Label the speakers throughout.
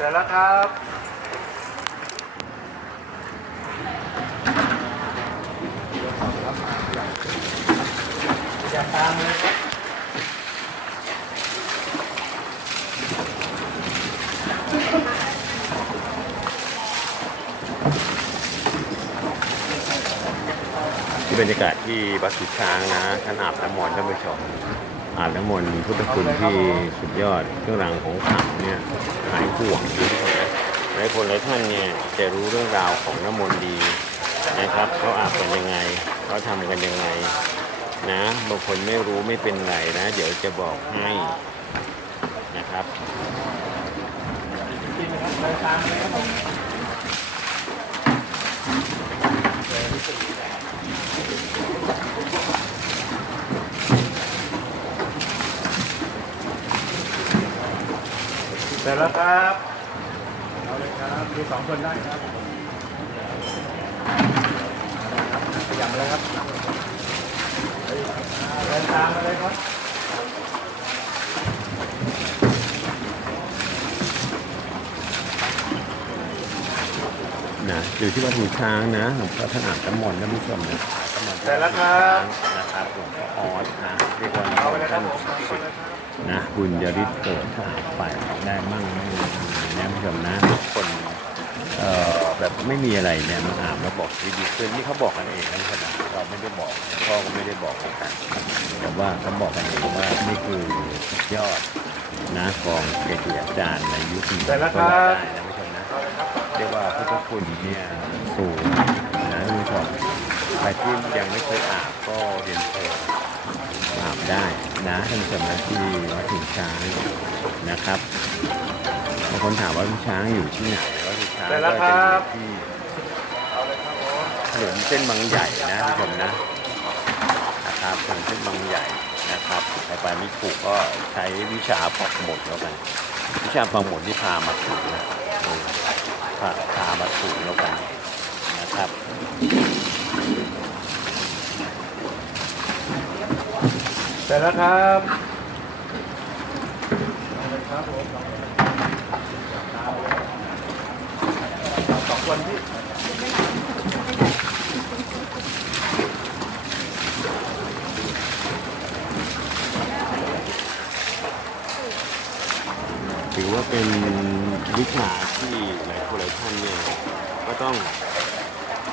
Speaker 1: เสร็จแล้วครับ อย่าตามเลยครับ
Speaker 2: ที่บรรยากาศที่วัดสุช้างนะท่านอาบน้ำมอนต์ท่านผู้ชม อาบน้ำมนต์พุทธคุณที่สุดยอดเครื่องรางของขลังเนี่ยหายห่วงทุกคนนะหลายคนหลายท่านเนี่ยจะรู้เรื่องราวของน้ำมนต์ดีนะครับเขาอาบกันยังไงเขาทำกันยังไงนะบางคนไม่รู้ไม่เป็นไรนะ เดี๋ยวจะบอกให้นะครับ
Speaker 1: กินนะครับ เดินตามเลยครับผมเสร็จแล้วครับเอาเลยครับดูสองคนได้ครับขยับมาเลยครับเดินตามมาเลยครับ
Speaker 2: นะอยู่ที่วัดหูช้างนะหลวงพ่อท่านอาบน้ำมนต์ท่านผู้ชมนะน้ำมนต์
Speaker 1: เสร็จแล้วครับ
Speaker 2: นะครับหลวงพ่อออสนะเรียกว่า
Speaker 1: เอาไปเลยครั
Speaker 2: ท่า
Speaker 1: บ
Speaker 2: น
Speaker 1: ผม
Speaker 2: สุดๆ นะบุญยริศเกิดถ้าอาบไปได้มั่งไม่มีนะผู้ชมนะทุกคนเอ่อแบบไม่มีอะไรเนี่ยมาอาบแล้วบอกชีวิตดีขึ้นนี่เขาบอกกันเองนะคนะเราไม่ได้บอกพ่อก็ไม่ได้บอกกันแต่ว่าเขาบอกกันเองว่านี่คือยอดนะกองเกจิอาจารย์ในยุคนี้
Speaker 1: เสร็จแล้วครับ
Speaker 2: ก็ว่าได้นะผู้ชมนะเรียกว่าพุทธคุณเนี่ยสูงนะท่านผู้ชมใครที่ยังไม่เคยอาบก็เรียนเชิญ ได้นะท่านผู้ชมนะที่วัดถึงช้างนะครับบางคนถามว่าวัดถึงช้างอยู่ที่ไหนวัดถึงช้าง
Speaker 1: ได้
Speaker 2: ก็
Speaker 1: แล้ว
Speaker 2: จะ
Speaker 1: ครั
Speaker 2: อยู่
Speaker 1: บ
Speaker 2: ที่
Speaker 1: เอาเลยครับผม
Speaker 2: ถนนเส้นบางใหญ่นะท่านผู้ชมนะนะครับถนนเส้นบางใหญ่นะครับใครไปไม่ถูกก็ใช้วิชาปักหมุดแล้วกัน วิชาปักหมุดที่พามาถูกนะเออพาพามาถูกแล้วกันนะครับ
Speaker 1: สร็จแล้วครับเอาเลยครับผมสองคนที่
Speaker 2: ถือว่าเป็นวิชาที่หลายคนหลายท่านเนี่ยก็ต้อง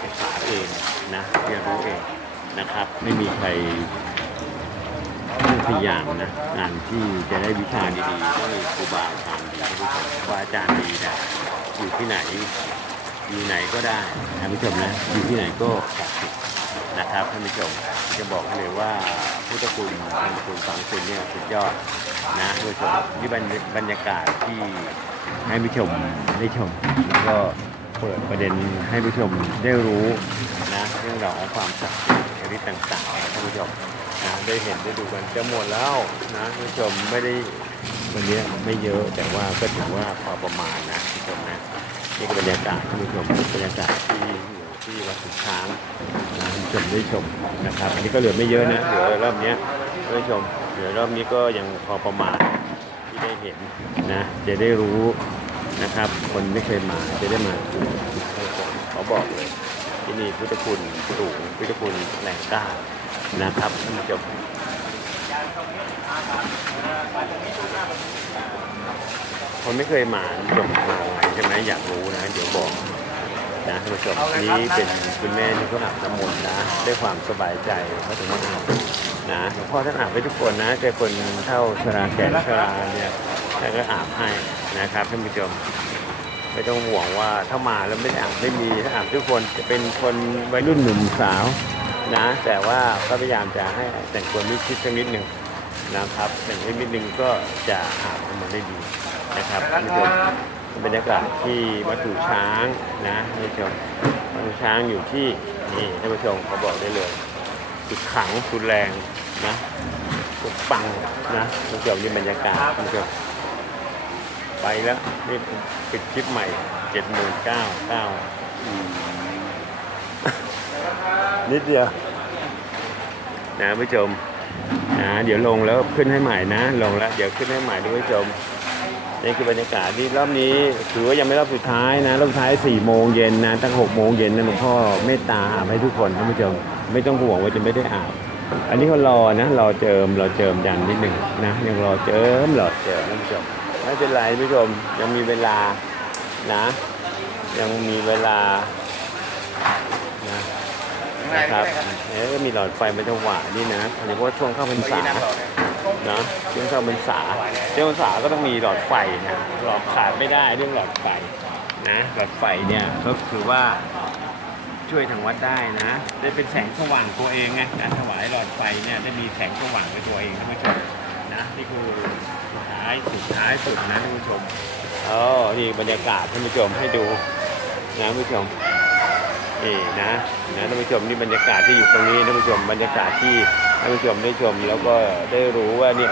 Speaker 2: ศึกษาเองนะเรียนรู้เองนะครับ ไม่มีใคร ต้องพยายามนะงานที่จะได้วิชาดีๆต้องมีครูบาอาจารย์ดีท่ผู้ชมครูบาอาจารย์ดีนะอยู่ที่ไหนอยู่ไหนก็ได้ท่านผู้ชมนะอยู่ที่ไหนก็ศักดิ์สิทธิ์นะครับท่านผู้ชมจะบอกเลยว่าพุทธคุณธรรมคุณสังคุณเนี่ยสุดยอดนะท่านผู้ชมนี่บรรยบรรยากาศที่ให้ผู้ชมได้ชมแล้วก็ เปิดประเด็นให้ผู้ชมได้รู้นะเรื่องราวของความศักดิ์สิทธิ์ชนิดต่างๆนะท่านผู้ชมนะได้เห็นได้ดูกันจะหมดแล้วนะท่านผู้ชมไม่ได้วันนี้ไม่เยอะแต่ว่าก็ถือว่าพอประมาณนะท่านผู้ชมนะนี่คือบรรยากาศท่านผู้ชมบรรยากาศที่อยู่ที่วัดสุช้างนะท่านผู้ชมได้ชมนะครับ อันนี้ก็เหลือไม่เยอะนะเหลือรอบนี้ท่านผู้ชมเหลือรอบนี้ก็ยังพอประมาณที่ได้เห็นนะจะได้รู้ นะครับ คนไม่เคยมาจะได้มาดูเขาบอกเลยที่นี่พุทธคุณสูงพุทธคุณแหล่งกล้านะครับท่านผู้ชมคนไม่เคยมาท่านผู้ชมมาใช่ไหมอยากรู้นะ เดี๋ยวบอกนะท่านผู้ชมนี่เป็นคุณแม่ที่เขาอาบน้ำมนต์นะ ด้วยความสบายใจเขาถึงมาอาบนะหลวงพ่อท่านอาบให้ทุกคนนะแต่คนเท่าชราแก่ชราเนี่ยท่านก็อาบให้ นะครับท่านผู้ชมไม่ต้องห่วงว่าถ้ามาแล้วไม่ได้อาบไม่มีถ้าอาบทุกคนจะเป็นคนวัยรุ่นหนุ่มสาวนะ แต่ว่าก็พยายามจะให้แต่งตัวมิดชิดสักนิดหนึ่งนะครับแต่งให้นิดนึงก็จะอาบมันได้ดีนะครับท่านผู้ชม
Speaker 1: บ
Speaker 2: รรยากาศที่วัดถูช้างนะท่านผู้ชมวัดถูช้างอยู่ที่นี่ท่านผู้ชมเขาบอกได้เลยสุดขังสุดแรงนะสุดปังนะท่านผู้ชมนี่บรรยากาศท่านผู้ชม ไปแล้วนี่ปิดคลิปใหม่เจ็ดหมื่นเก้าเก้านิดเดียว นะผู้ชมนะเดี๋ยวลงแล้วขึ้นให้ใหม่นะ ลงแล้ว เดี๋ยวขึ้นให้ใหม่ด้วยผู้ชมนี่คือบรรยากาศนี่รอบนี้ถือว่ายังไม่รอบสุดท้ายนะรอบสุดท้าย4โมงเย็นนะตั้ง6โมงเย็นนะหลวงพ่อเมตตาอาบให้ทุกคนท่านผู้ชมไม่ต้องห่วงว่าจะไม่ได้อาบอันนี้เขารอนะรอเจิมรอเจิมยันนิดหนึ่งนะยังรอเจิมรอเจิมท่านผู้ชม ไม่เป็นไรผู้ชมยังมีเวลานะ ยังมีเวลานะนะครับเอ๊ะก็มีหลอดไฟมาจังหวะนี่นะโดยเฉพาะช่วงเข้าพรรษาเนาะช่วงเข้าพรรษาช่วงพรรษาก็ต้องมีหลอดไฟนะหลอดขาดไม่ได้เรื่องหลอดไฟนะหลอดไฟเนี่ยก็คือว่าช่วยทางวัดได้นะได้เป็นแสงสว่างตัวเองไงการถวายหลอดไฟเนี่ยได้มีแสงสว่างในตัวเองท่านผู้ชม นะที่คือสุดท้ายสุดท้ายสุดนะท่านผู้ชมโออนี่บรรยากาศท่านผู้ชมให้ดูนะท่านผู้ชมนี่นะนะท่านผู้ชมนี่บรรยากาศที่อยู่ตรงนี้ท่านผู้ชมบรรยากาศที่ท่านผู้ชมได้ชม แล้วก็ได้รู้ว่าเนี่ย